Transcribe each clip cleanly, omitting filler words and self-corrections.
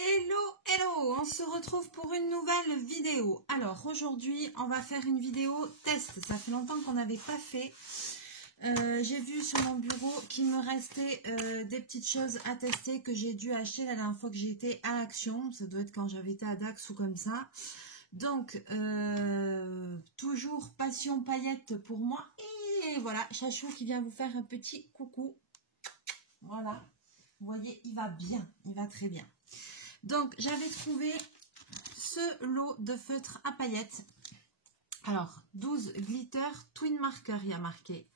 Hello, hello, on se retrouve pour une nouvelle vidéo. Alors aujourd'hui, on va faire une vidéo test. Ça fait longtemps qu'on n'avait pas fait. J'ai vu sur mon bureau qu'il me restait des petites choses à tester que j'ai dû acheter la dernière fois que j'ai été à Action. Ça doit être quand j'avais été à Dax ou comme ça. Donc, toujours passion paillettes pour moi. Et voilà, Chachou qui vient vous faire un petit coucou. Voilà, vous voyez, il va bien, il va très bien. Donc, j'avais trouvé ce lot de feutres à paillettes. Alors, 12 glitter twin marker, il y a marqué.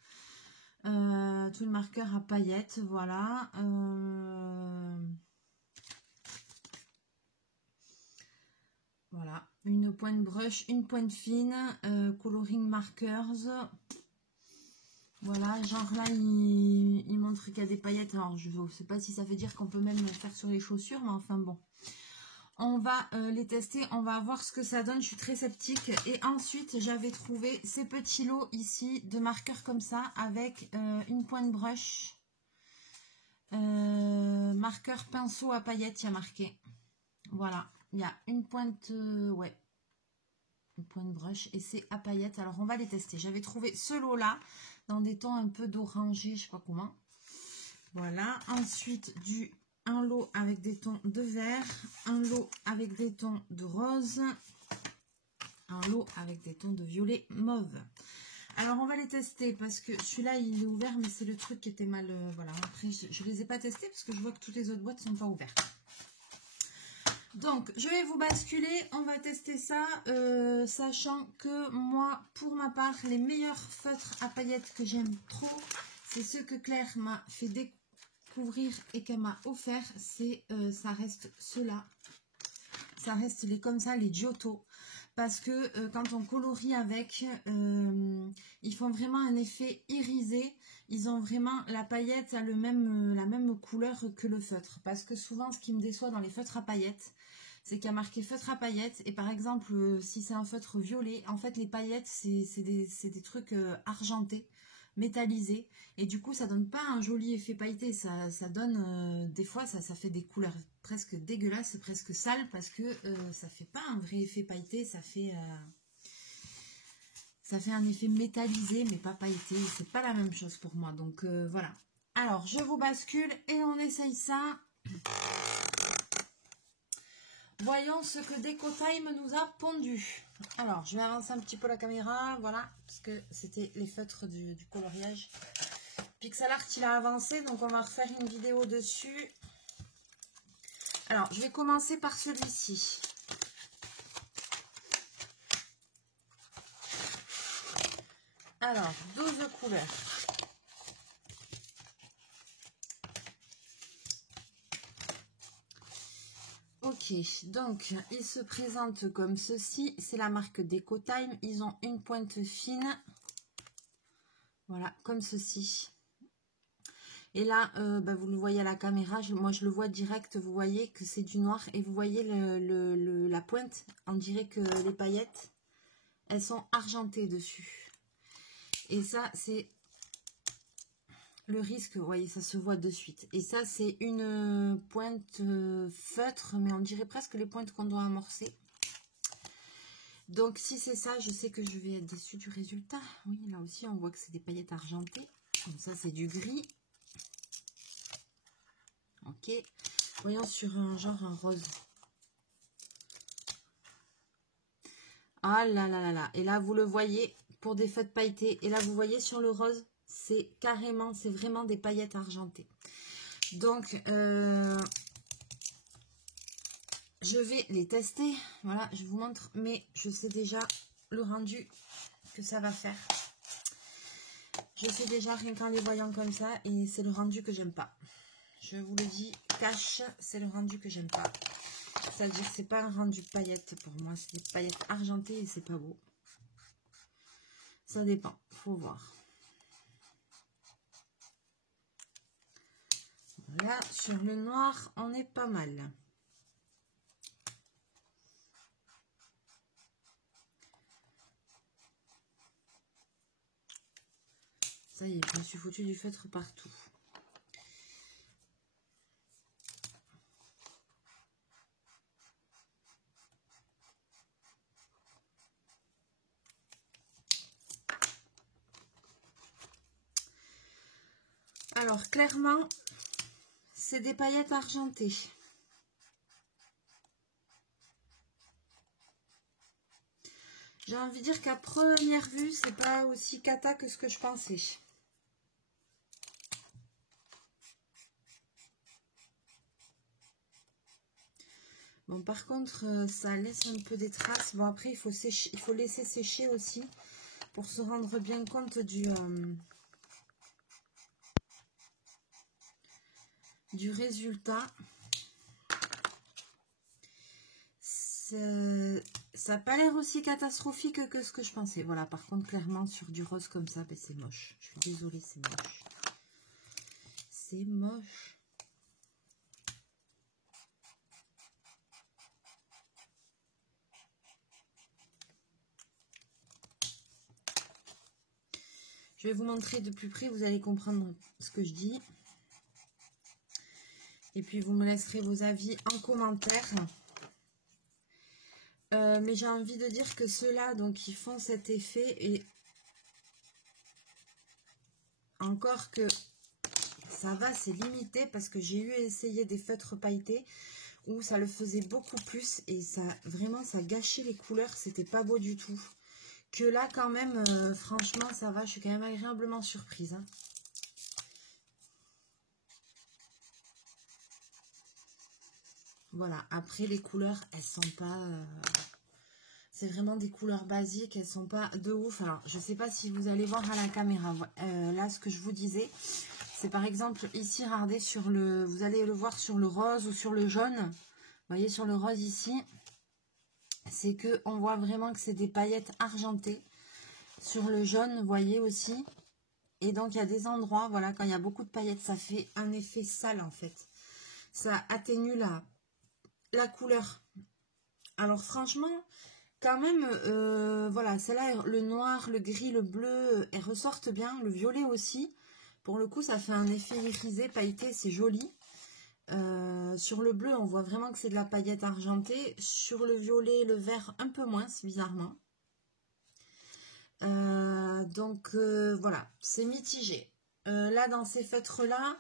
Twin marker à paillettes, voilà. Voilà, une pointe brush, une pointe fine, coloring markers. Voilà, genre là, il montre qu'il y a des paillettes. Alors, je ne sais pas si ça veut dire qu'on peut même le faire sur les chaussures, mais enfin bon. On va les tester, on va voir ce que ça donne. Je suis très sceptique. Et ensuite, j'avais trouvé ces petits lots ici de marqueurs comme ça avec une pointe brush. Marqueur pinceau à paillettes, il y a marqué. Voilà, il y a une pointe, ouais, une pointe brush et c'est à paillettes. Alors, on va les tester. J'avais trouvé ce lot-là dans des tons un peu d'orangé, je sais pas comment. Voilà, ensuite un lot avec des tons de vert, un lot avec des tons de rose, un lot avec des tons de violet mauve. Alors, on va les tester parce que celui-là, il est ouvert, mais c'est le truc qui était mal... voilà, après, je ne les ai pas testés parce que je vois que toutes les autres boîtes ne sont pas ouvertes. Donc, je vais vous basculer. On va tester ça, sachant que moi, pour ma part, les meilleurs feutres à paillettes que j'aime trop, c'est ceux que Claire m'a fait découvrir et qu'elle m'a offert. C'est ça reste ceux-là. Ça reste les comme ça, les Giotto. Parce que quand on colorie avec, ils font vraiment un effet irisé. Ils ont vraiment, la paillette a la même couleur que le feutre. Parce que souvent, ce qui me déçoit dans les feutres à paillettes, c'est qu'il y a marqué feutre à paillettes. Et par exemple, si c'est un feutre violet, en fait, les paillettes, c'est des trucs argentés, métallisés. Et du coup, ça donne pas un joli effet pailleté. Ça donne, des fois, ça fait des couleurs presque dégueulasses, presque sales, parce que ça fait pas un vrai effet pailleté. Ça fait un effet métallisé, mais pas pailleté. C'est pas la même chose pour moi. Donc, voilà. Alors, je vous bascule et on essaye ça. Voyons ce que Decotime nous a pondu. Alors, je vais avancer un petit peu la caméra, voilà, parce que c'était les feutres du coloriage. Pixel Art, il a avancé, donc on va refaire une vidéo dessus. Alors, je vais commencer par celui-ci. Alors, 12 couleurs. Ok, donc il se présente comme ceci. C'est la marque Decotime. Ils ont une pointe fine. Voilà, comme ceci. Et là, vous le voyez à la caméra. Moi, je le vois direct. Vous voyez que c'est du noir. Et vous voyez la pointe. On dirait que les paillettes, elles sont argentées dessus. Et ça, c'est... le risque, vous voyez, ça se voit de suite. Et ça, c'est une pointe feutre, mais on dirait presque les pointes qu'on doit amorcer. Donc, si c'est ça, je sais que je vais être déçue du résultat. Oui, là aussi, on voit que c'est des paillettes argentées. Donc ça, c'est du gris. Ok. Voyons sur un genre un rose. Ah là là là là. Et là, vous le voyez pour des feutres pailletés. Et là, vous voyez sur le rose, c'est carrément, c'est vraiment des paillettes argentées. Donc, je vais les tester. Voilà, je vous montre. Mais je sais déjà le rendu que ça va faire. Je sais déjà rien qu'en les voyant comme ça. Et c'est le rendu que j'aime pas. Je vous le dis, cash, c'est le rendu que j'aime pas. C'est-à-dire que c'est pas un rendu paillettes pour moi. C'est des paillettes argentées et c'est pas beau. Ça dépend. Faut voir. Là, sur le noir, on est pas mal. Ça y est, je me suis foutu du feutre partout. Alors, clairement, c'est des paillettes argentées. J'ai envie de dire qu'à première vue, c'est pas aussi cata que ce que je pensais. Bon, par contre, ça laisse un peu des traces. Bon, après, il faut laisser sécher aussi pour se rendre bien compte du résultat. Ça n'a pas l'air aussi catastrophique que ce que je pensais. Voilà, par contre, clairement, sur du rose comme ça, ben, c'est moche. Je suis désolée, c'est moche. C'est moche. Je vais vous montrer de plus près, vous allez comprendre ce que je dis. Et puis, vous me laisserez vos avis en commentaire. Mais j'ai envie de dire que ceux-là, donc, ils font cet effet. Et encore que ça va, c'est limité parce que j'ai essayé des feutres pailletés où ça le faisait beaucoup plus. Et ça, vraiment, ça gâchait les couleurs. C'était pas beau du tout. Que là, quand même, franchement, ça va. Je suis quand même agréablement surprise. Hein. Voilà. Après, les couleurs, elles sont pas... c'est vraiment des couleurs basiques. Elles sont pas de ouf. Alors, je sais pas si vous allez voir à la caméra. Là, ce que je vous disais, c'est par exemple, ici, regardez sur le... Vous allez le voir sur le rose ou sur le jaune. Vous voyez, sur le rose ici, c'est que on voit vraiment que c'est des paillettes argentées. Sur le jaune, vous voyez aussi. Et donc, il y a des endroits, voilà, quand il y a beaucoup de paillettes, ça fait un effet sale, en fait. Ça atténue la couleur. Alors, franchement, quand même, voilà, celle-là, le noir, le gris, le bleu, elles ressortent bien. Le violet aussi. Pour le coup, ça fait un effet irisé, pailleté, c'est joli. Sur le bleu, on voit vraiment que c'est de la paillette argentée. Sur le violet, le vert, un peu moins, bizarrement. Donc voilà, c'est mitigé. Là, dans ces feutres-là,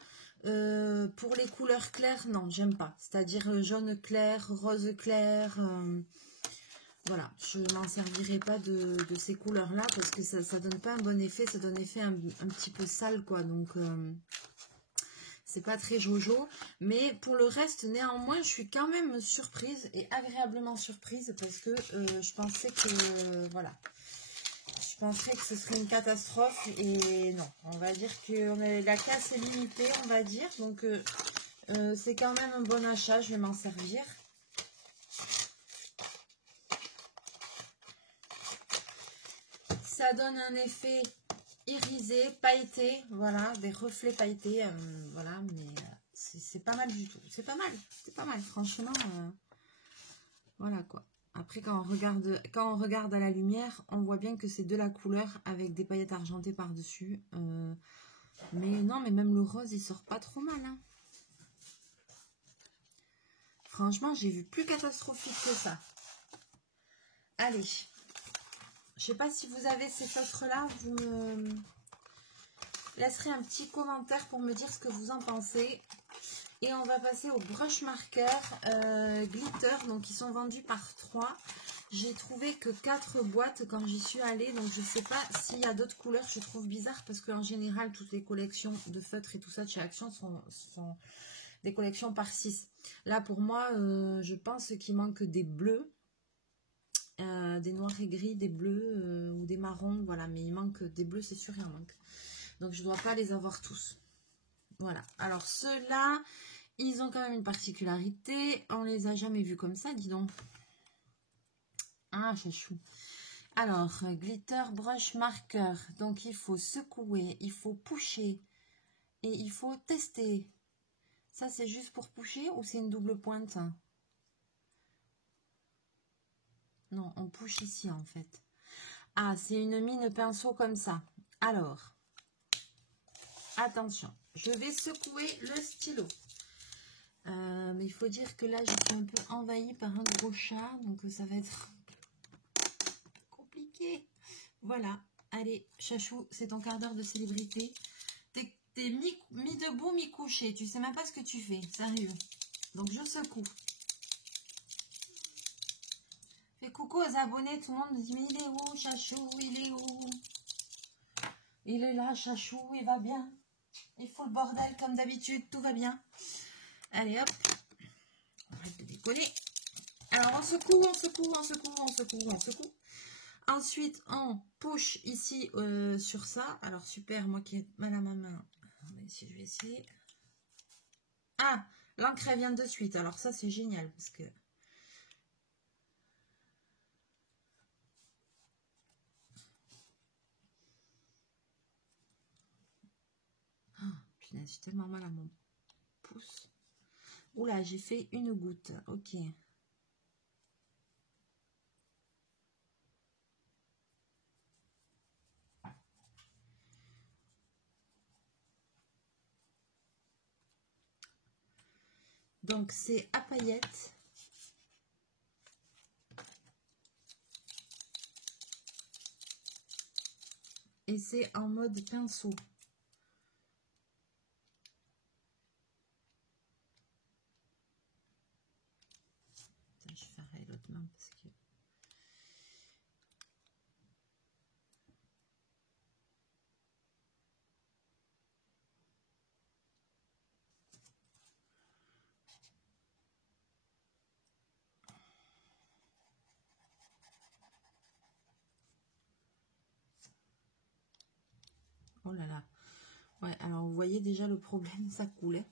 pour les couleurs claires, non, j'aime pas. C'est-à-dire jaune clair, rose clair. Voilà, je n'en servirai pas de ces couleurs-là parce que ça donne pas un bon effet. Ça donne effet un petit peu sale, quoi. Donc, c'est pas très jojo. Mais pour le reste, néanmoins, je suis quand même surprise et agréablement surprise parce que je pensais que, voilà. Je pensais que ce serait une catastrophe et non, on va dire que la casse est limitée, on va dire. Donc, c'est quand même un bon achat, je vais m'en servir. Ça donne un effet irisé, pailleté, voilà, des reflets pailletés, voilà, mais c'est pas mal du tout. C'est pas mal, franchement, voilà quoi. Après, quand on regarde à la lumière, on voit bien que c'est de la couleur avec des paillettes argentées par-dessus. Mais non, mais même le rose, il sort pas trop mal. Hein. Franchement, j'ai vu plus catastrophique que ça. Allez. Je sais pas si vous avez ces feutres-là. Vous me laisserez un petit commentaire pour me dire ce que vous en pensez. Et on va passer au brush marker glitter. Donc, ils sont vendus par 3. J'ai trouvé que 4 boîtes quand j'y suis allée. Donc, je ne sais pas s'il y a d'autres couleurs. Je trouve bizarre parce qu'en général, toutes les collections de feutres et tout ça de chez Action sont des collections par 6. Là, pour moi, je pense qu'il manque des bleus. Des noirs et gris, des bleus ou des marrons. Voilà, mais il manque des bleus, c'est sûr, il en manque. Donc, je ne dois pas les avoir tous. Voilà. Alors, ceux-là, ils ont quand même une particularité. On les a jamais vus comme ça, dis donc. Ah, chachou. Alors, glitter brush marker. Donc, il faut secouer, il faut pusher et il faut tester. Ça, c'est juste pour pusher ou c'est une double pointe? Non, on push ici, en fait. Ah, c'est une mine pinceau comme ça. Alors, attention. Je vais secouer le stylo. Mais il faut dire que là, je suis un peu envahie par un gros chat. Donc, ça va être compliqué. Voilà. Allez, chachou, c'est ton quart d'heure de célébrité. T'es mi debout, mi couché. Tu sais même pas ce que tu fais. Sérieux. Donc, je secoue. Fais coucou aux abonnés. Tout le monde me dit, mais il est où, Chachou? Il est où? Il est là, Chachou. Il va bien. Il faut le bordel comme d'habitude. Tout va bien. Allez, hop. On va te décoller. Alors, on secoue, on secoue, on secoue, on secoue, on secoue. Ensuite, on push ici sur ça. Alors, super, moi qui ai mal à ma main. Si je vais essayer. Ah, l'encre elle vient de suite. Alors ça, c'est génial parce que... Oh, punaise, j'ai tellement mal à mon pouce. Oula, j'ai fait une goutte. Ok. Donc, c'est à paillettes. Et c'est en mode pinceau. Je ferai l'autre main parce que... Oh là là. Ouais, alors vous voyez déjà le problème, ça coulait.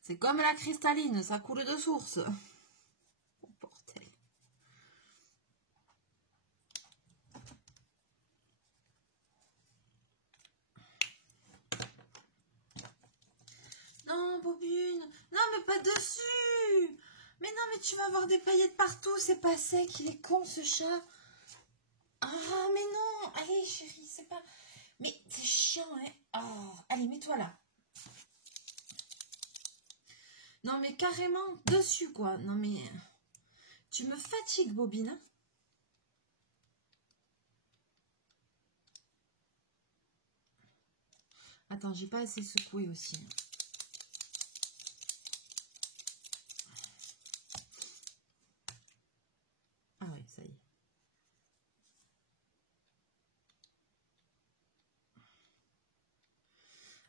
C'est comme la cristalline, ça coule de source. Oh, bordel. Non, Bobine. Non, mais pas dessus. Mais non, mais tu vas avoir des paillettes partout. C'est pas sec. Il est con, ce chat. Ah, mais non. Allez, chérie, c'est pas... Mais c'est chiant, hein. Oh, allez, mets-toi là. Non, mais carrément dessus, quoi. Non, mais... Tu me fatigues, Bobine. Attends, j'ai pas assez secoué aussi. Ah ouais, ça y est.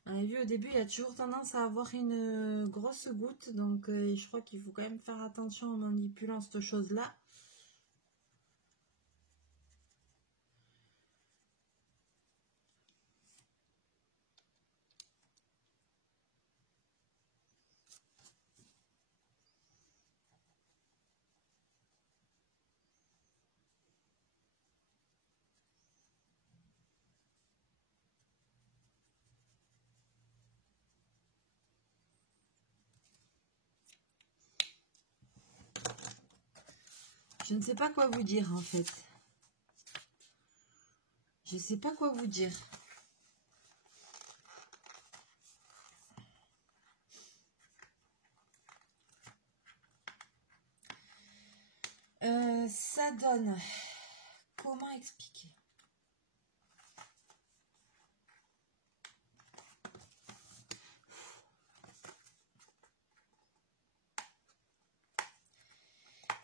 On a vu au début, il a toujours tendance à avoir une grosse goutte. Donc, je crois qu'il faut quand même faire attention en manipulant cette chose-là. Je ne sais pas quoi vous dire, en fait. Je ne sais pas quoi vous dire. Ça donne... Comment expliquer?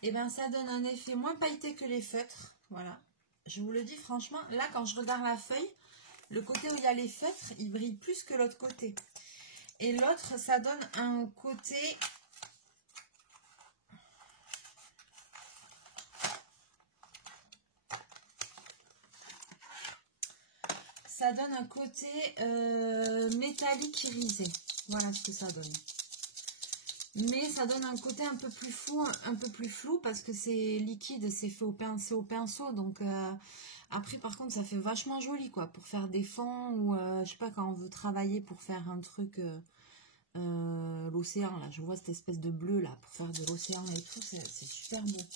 Eh bien, ça donne un effet moins pailleté que les feutres. Voilà. Je vous le dis franchement, là, quand je regarde la feuille, le côté où il y a les feutres, il brille plus que l'autre côté. Et l'autre, ça donne un côté... Ça donne un côté métallique irisé. Voilà ce que ça donne. Mais ça donne un côté un peu plus flou parce que c'est liquide, c'est fait au pinceau. Donc après, par contre, ça fait vachement joli quoi pour faire des fonds ou je sais pas quand on veut travailler pour faire un truc l'océan là. Je vois cette espèce de bleu là pour faire de l'océan et tout, c'est super beau.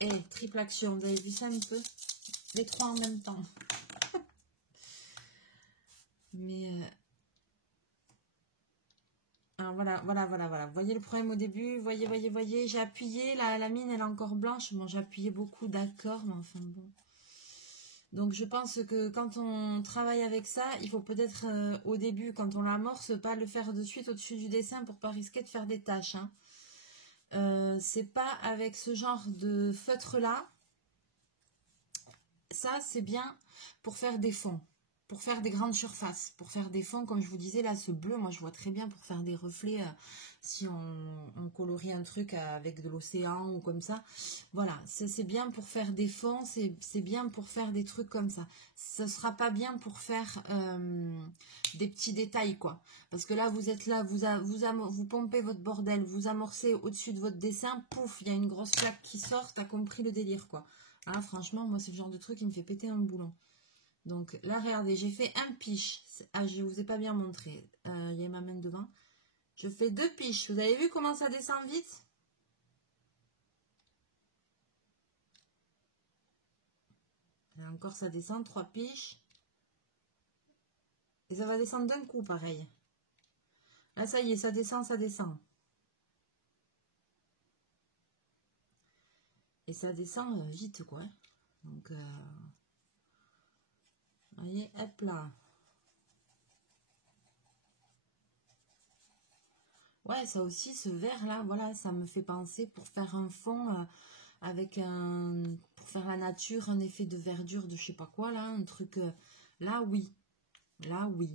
Et triple action, vous avez vu ça un peu? Les trois en même temps. Mais Ben voilà, voilà, voilà, voilà. Vous voyez le problème au début, voyez, j'ai appuyé, la mine elle est encore blanche. Bon, j'ai appuyé beaucoup, d'accord, mais enfin bon. Donc je pense que quand on travaille avec ça, il faut peut-être au début, quand on l'amorce, pas le faire de suite au-dessus du dessin pour pas risquer de faire des taches. Hein. C'est pas avec ce genre de feutre là. Ça c'est bien pour faire des fonds, pour faire des grandes surfaces, pour faire des fonds comme je vous disais là, ce bleu, moi je vois très bien pour faire des reflets si on colorie un truc avec de l'océan ou comme ça. Voilà, c'est bien pour faire des fonds, c'est bien pour faire des trucs comme ça. Ça sera pas bien pour faire des petits détails quoi. Parce que là vous êtes là, vous pompez votre bordel, vous amorcez au-dessus de votre dessin, pouf, il y a une grosse plaque qui sort, t'as compris le délire quoi. Ah, franchement, moi, c'est le genre de truc qui me fait péter un boulon. Donc, là, regardez, j'ai fait un piche. Ah, je ne vous ai pas bien montré. Il y a ma main devant. Je fais 2 piches. Vous avez vu comment ça descend vite? Là encore, ça descend. 3 piches. Et ça va descendre d'un coup, pareil. Là, ça y est, ça descend, ça descend. Et ça descend vite, quoi. Donc, vous voyez, hop là. Ouais, ça aussi, ce vert là, voilà, ça me fait penser pour faire un fond avec pour faire la nature, un effet de verdure de je sais pas quoi là, un truc, là oui, là oui.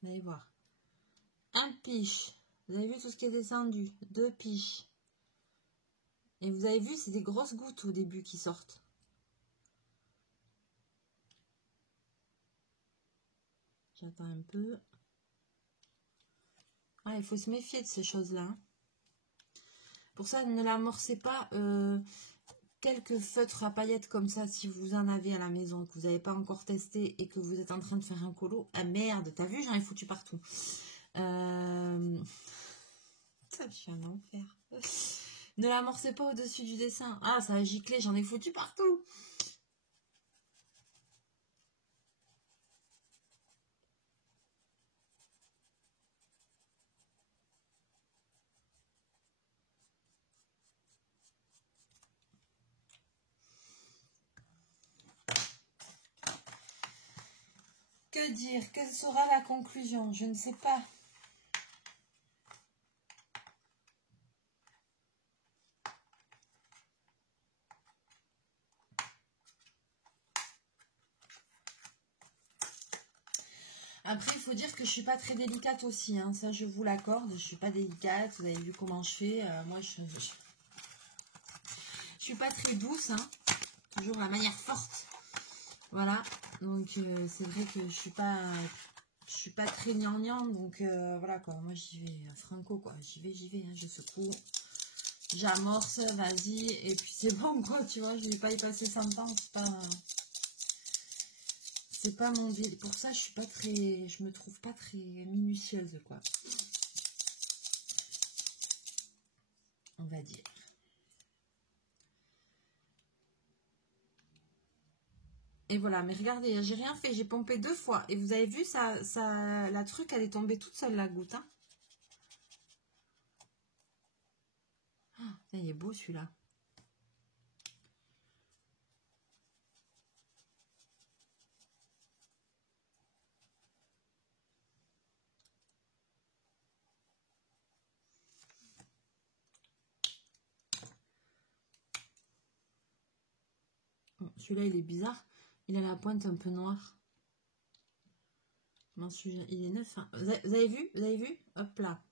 Vous allez voir. Un piche, vous avez vu tout ce qui est descendu, 2 piches. Et vous avez vu, c'est des grosses gouttes au début qui sortent. J'attends un peu. Ah, il faut se méfier de ces choses-là. Pour ça, ne l'amorcez pas. Quelques feutres à paillettes comme ça, si vous en avez à la maison, que vous n'avez pas encore testé et que vous êtes en train de faire un colo. Ah merde, t'as vu, j'en ai foutu partout. Je suis un enfer. Ne l'amorcez pas au-dessus du dessin. Ah, ça a giclé, j'en ai foutu partout. Que dire? Quelle sera la conclusion? Je ne sais pas. Après, il faut dire que je suis pas très délicate aussi. Hein. Ça, je vous l'accorde. Je suis pas délicate. Vous avez vu comment je fais. Moi, je suis pas très douce. Hein. Toujours la manière forte. Voilà. Donc, c'est vrai que je suis pas très gnangnan. Donc, voilà quoi. Moi, j'y vais franco quoi. J'y vais. Hein. Je secoue. J'amorce. Vas-y. Et puis, c'est bon quoi. Tu vois, je vais pas y passer 100 ans. C'est pas mon délire. Pour ça, je me trouve pas très minutieuse, quoi. On va dire. Et voilà, mais regardez, j'ai rien fait. J'ai pompé 2 fois. Et vous avez vu, la truc, elle est tombée toute seule, la goutte. Hein. Ah, il est beau, celui-là. Celui-là, il est bizarre. Il a la pointe un peu noire. Non, celui-là, il est neuf. Hein. Vous avez vu? Vous avez vu? Hop là.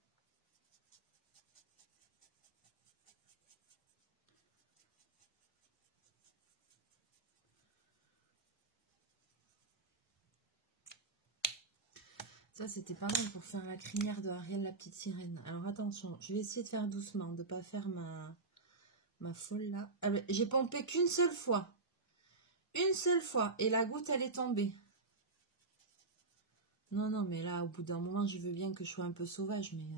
Ça, c'était pas mal pour faire la crinière de Ariel, la petite sirène. Alors, attention. Je vais essayer de faire doucement, de pas faire ma folle là. Ah, j'ai pompé qu'une seule fois. Une seule fois. Et la goutte, elle est tombée. Non, non, mais là, au bout d'un moment, je veux bien que je sois un peu sauvage, mais...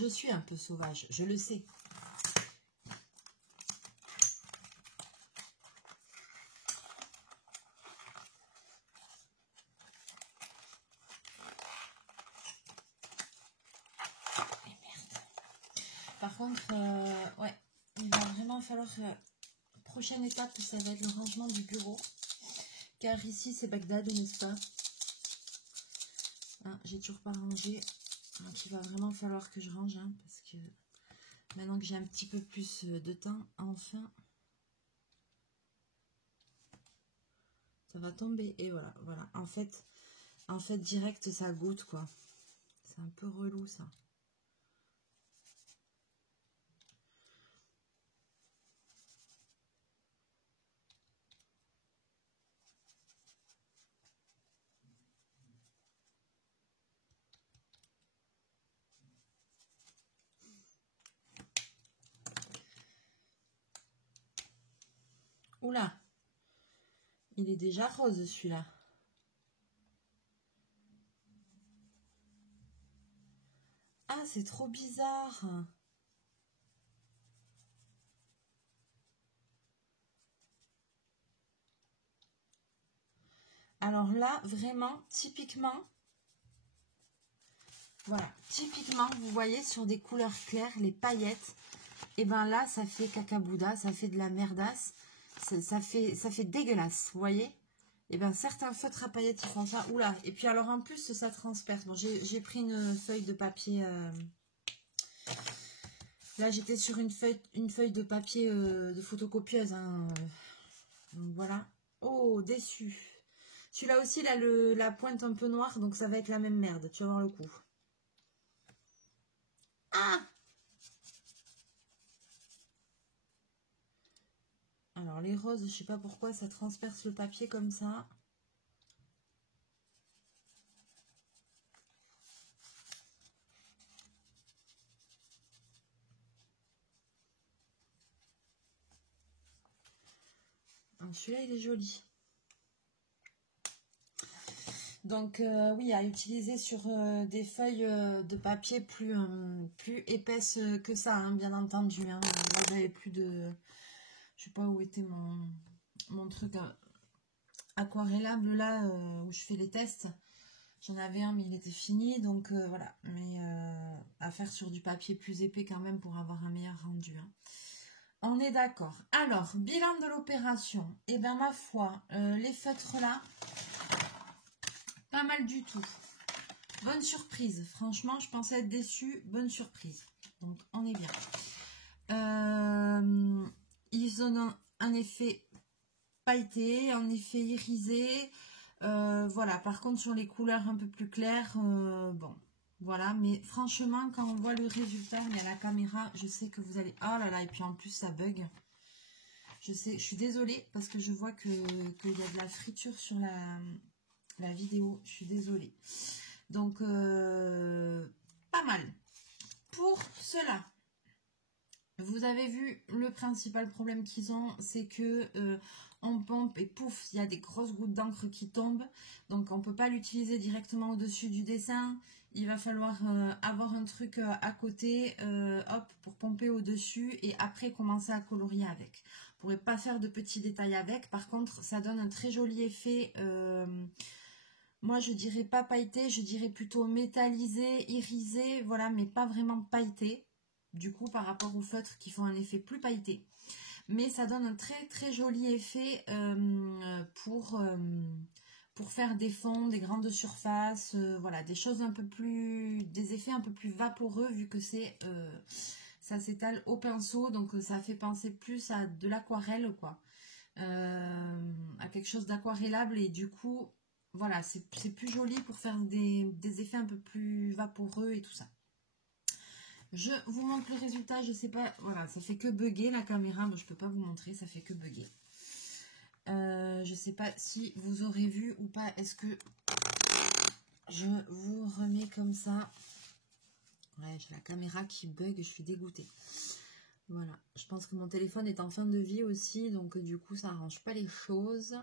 Je suis un peu sauvage, je le sais. Par contre, ouais, il va vraiment falloir... prochaine étape, ça va être le rangement du bureau. Car ici, c'est Bagdad, n'est-ce pas? Hein, j'ai toujours pas rangé. Donc, il va vraiment falloir que je range. Hein, parce que maintenant que j'ai un petit peu plus de temps, enfin, ça va tomber. Et voilà, voilà. En fait, direct, ça goûte, quoi. C'est un peu relou, ça. Oula, il est déjà rose celui-là. Ah, c'est trop bizarre. Alors là, vraiment, typiquement, voilà, typiquement, vous voyez sur des couleurs claires, les paillettes, et ben là, ça fait cacabouda, ça fait de la merdasse, ça fait dégueulasse, vous voyez? Et ben certains feutres à paillettes, ils font ça. Oula, et puis alors en plus, ça transperce. Bon, j'ai pris une feuille de papier. Là, j'étais sur une feuille de papier de photocopieuse. Hein. Voilà. Oh, déçu. Celui-là aussi, il a la pointe un peu noire, donc ça va être la même merde. Tu vas voir le coup. Ah! Alors, les roses, je sais pas pourquoi, ça transperce le papier comme ça. Celui-là, il est joli. Donc, oui, à utiliser sur des feuilles de papier plus épaisses que ça, hein, bien entendu. Hein. Là, j'avais plus de... Je sais pas où était mon truc aquarellable, là, où je fais les tests. J'en avais un, mais il était fini. Donc, voilà. Mais à faire sur du papier plus épais quand même pour avoir un meilleur rendu. Hein. On est d'accord. Alors, bilan de l'opération. Eh bien, ma foi, les feutres là... Pas mal du tout. Bonne surprise. Franchement, je pensais être déçue. Bonne surprise. Donc, on est bien. Ils ont un effet pailleté, un effet irisé. Voilà. Par contre, sur les couleurs un peu plus claires, bon, voilà. Mais franchement, quand on voit le résultat, il y a la caméra, je sais que vous allez... Oh là là, et puis en plus, ça bug. Je sais, je suis désolée parce que je vois qu'il y a de la friture sur la vidéo, je suis désolée. Donc, pas mal. Pour cela, vous avez vu le principal problème qu'ils ont, c'est que on pompe et pouf, il y a des grosses gouttes d'encre qui tombent. Donc, on ne peut pas l'utiliser directement au-dessus du dessin. Il va falloir avoir un truc à côté, hop, pour pomper au-dessus et après commencer à colorier avec. Vous ne pourrez pas faire de petits détails avec. Par contre, ça donne un très joli effet... moi, je dirais pas pailleté, je dirais plutôt métallisé, irisé, voilà, mais pas vraiment pailleté. Du coup, par rapport aux feutres qui font un effet plus pailleté. Mais ça donne un très très joli effet pour faire des fonds, des grandes surfaces, voilà, des choses un peu plus, des effets un peu plus vaporeux vu que c'est, ça s'étale au pinceau, donc ça fait penser plus à de l'aquarelle, quoi. À quelque chose d'aquarellable et du coup... Voilà, c'est plus joli pour faire des effets un peu plus vaporeux et tout ça. Je vous montre le résultat, je sais pas, voilà, ça fait que bugger la caméra, moi je peux pas vous montrer, ça fait que bugger. Je sais pas si vous aurez vu ou pas, est-ce que je vous remets comme ça. Ouais, j'ai la caméra qui bug, je suis dégoûtée. Voilà, je pense que mon téléphone est en fin de vie aussi, donc du coup ça arrange pas les choses.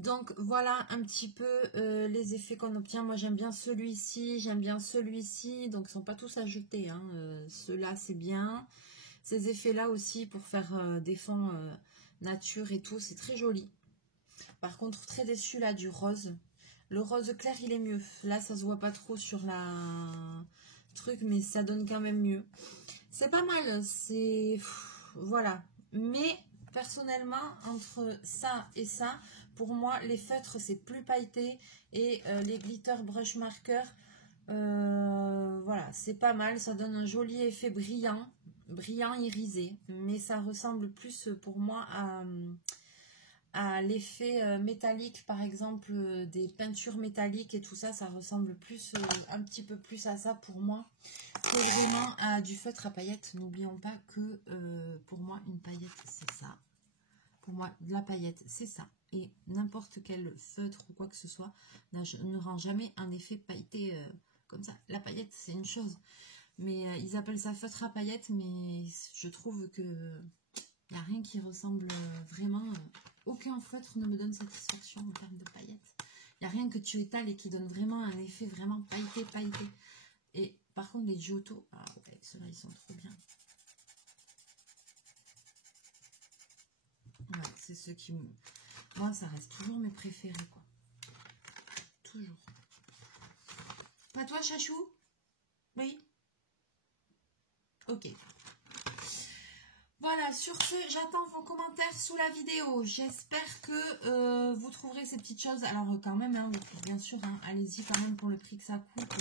Donc voilà un petit peu les effets qu'on obtient. Moi j'aime bien celui-ci, j'aime bien celui-ci. Donc ils ne sont pas tous à jeter. Hein. Ceux-là c'est bien. Ces effets-là aussi pour faire des fonds nature et tout, c'est très joli. Par contre très déçu là du rose. Le rose clair il est mieux. Là ça se voit pas trop sur la truc, mais ça donne quand même mieux. C'est pas mal, c'est... Voilà. Mais personnellement, entre ça et ça, pour moi, les feutres, c'est plus pailleté. Et les glitter brush marker, voilà, c'est pas mal. Ça donne un joli effet brillant, brillant irisé. Mais ça ressemble plus pour moi à l'effet métallique, par exemple, des peintures métalliques et tout ça. Ça ressemble plus, un petit peu plus à ça pour moi. C'est vraiment du feutre à paillettes. N'oublions pas que pour moi, une paillette, c'est ça. Pour moi, de la paillette, c'est ça. Et n'importe quel feutre ou quoi que ce soit ne rend jamais un effet pailleté comme ça. La paillette, c'est une chose. Mais ils appellent ça feutre à paillettes, mais je trouve que il n'y a rien qui ressemble vraiment. Aucun feutre ne me donne satisfaction en termes de paillettes. Il n'y a rien que tu étales et qui donne vraiment un effet vraiment pailleté, pailleté. Et par contre, les Giotto, ah ouais, ceux-là, ils sont trop bien. Ouais, c'est ceux qui me... Moi, ça reste toujours mes préférés, quoi. Toujours. Pas toi, Chachou? Oui? Ok. Voilà, sur ce, j'attends vos commentaires sous la vidéo. J'espère que vous trouverez ces petites choses. Alors quand même, hein, bien sûr, hein, allez-y quand même pour le prix que ça coûte.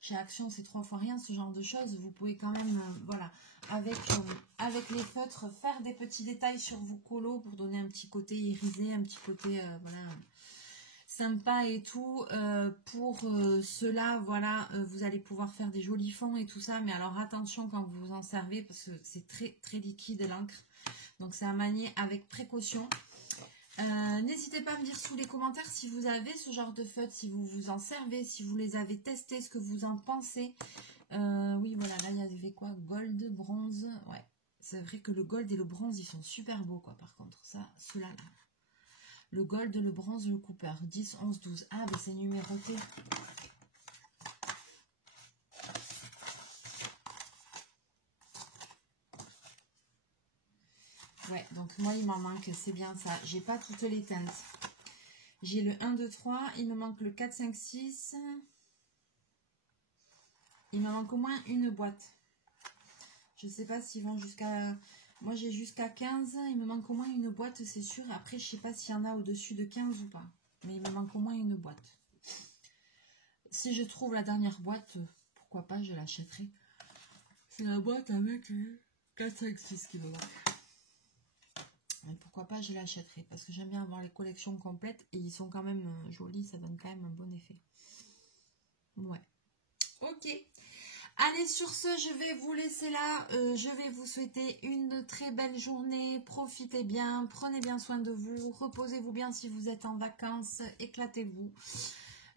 Chez Action, c'est 3 fois rien, ce genre de choses. Vous pouvez quand même, voilà, avec les feutres, faire des petits détails sur vos colos pour donner un petit côté irisé, un petit côté, voilà, sympa et tout. Pour cela, voilà, vous allez pouvoir faire des jolis fonds et tout ça, mais alors attention quand vous vous en servez parce que c'est très très liquide l'encre, donc c'est à manier avec précaution. N'hésitez pas à me dire sous les commentaires si vous avez ce genre de feutres, si vous vous en servez, si vous les avez testés, ce que vous en pensez. Oui, voilà, là il y avait quoi, gold, bronze, ouais, c'est vrai que le gold et le bronze ils sont super beaux, quoi. Par contre ça, ceux-là là. Le gold, le bronze, le cooper. 10, 11, 12. Ah, ben c'est numéroté. Ouais, donc moi, il m'en manque. C'est bien ça. J'ai pas toutes les teintes. J'ai le 1, 2, 3. Il me manque le 4, 5, 6. Il me manque au moins une boîte. Je sais pas s'ils vont jusqu'à... Moi, j'ai jusqu'à 15. Il me manque au moins une boîte, c'est sûr. Après, je sais pas s'il y en a au-dessus de 15 ou pas. Mais il me manque au moins une boîte. Si je trouve la dernière boîte, pourquoi pas, je l'achèterai. C'est la boîte avec 4, 5, 6 qui me manque. Mais pourquoi pas, je l'achèterai. Parce que j'aime bien avoir les collections complètes. Et ils sont quand même jolis. Ça donne quand même un bon effet. Ouais. Ok. Allez, sur ce, je vais vous laisser là. Je vais vous souhaiter une très belle journée. Profitez bien. Prenez bien soin de vous. Reposez-vous bien si vous êtes en vacances. Éclatez-vous.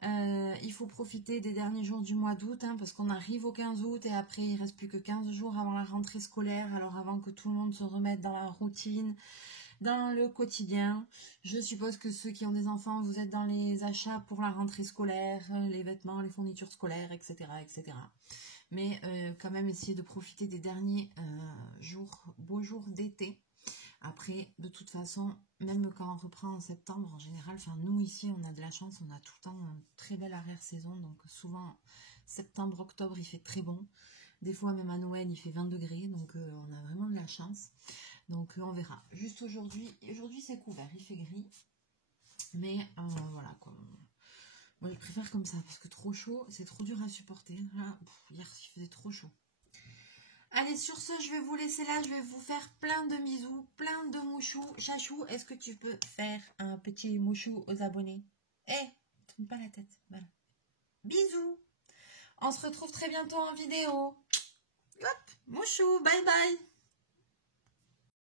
Il faut profiter des derniers jours du mois d'août, hein, parce qu'on arrive au 15 août et après il ne reste plus que 15 jours avant la rentrée scolaire. Alors avant que tout le monde se remette dans la routine, dans le quotidien, je suppose que ceux qui ont des enfants, vous êtes dans les achats pour la rentrée scolaire, les vêtements, les fournitures scolaires, etc. etc. Mais quand même essayez de profiter des derniers beaux jours d'été. Après, de toute façon, même quand on reprend en septembre, en général, enfin nous ici, on a de la chance, on a tout le temps une très belle arrière-saison. Donc souvent, septembre, octobre, il fait très bon. Des fois, même à Noël, il fait 20 degrés. Donc on a vraiment de la chance. Donc on verra. Juste aujourd'hui c'est couvert, il fait gris. Mais voilà quoi. Moi, je préfère comme ça, parce que trop chaud, c'est trop dur à supporter. Là, hier, il faisait trop chaud. Allez, sur ce, je vais vous laisser là. Je vais vous faire plein de bisous, plein de mouchous. Chachou, est-ce que tu peux faire un petit mouchou aux abonnés? Tourne pas la tête. Voilà. Bisous. On se retrouve très bientôt en vidéo. Hop, mouchou, bye bye.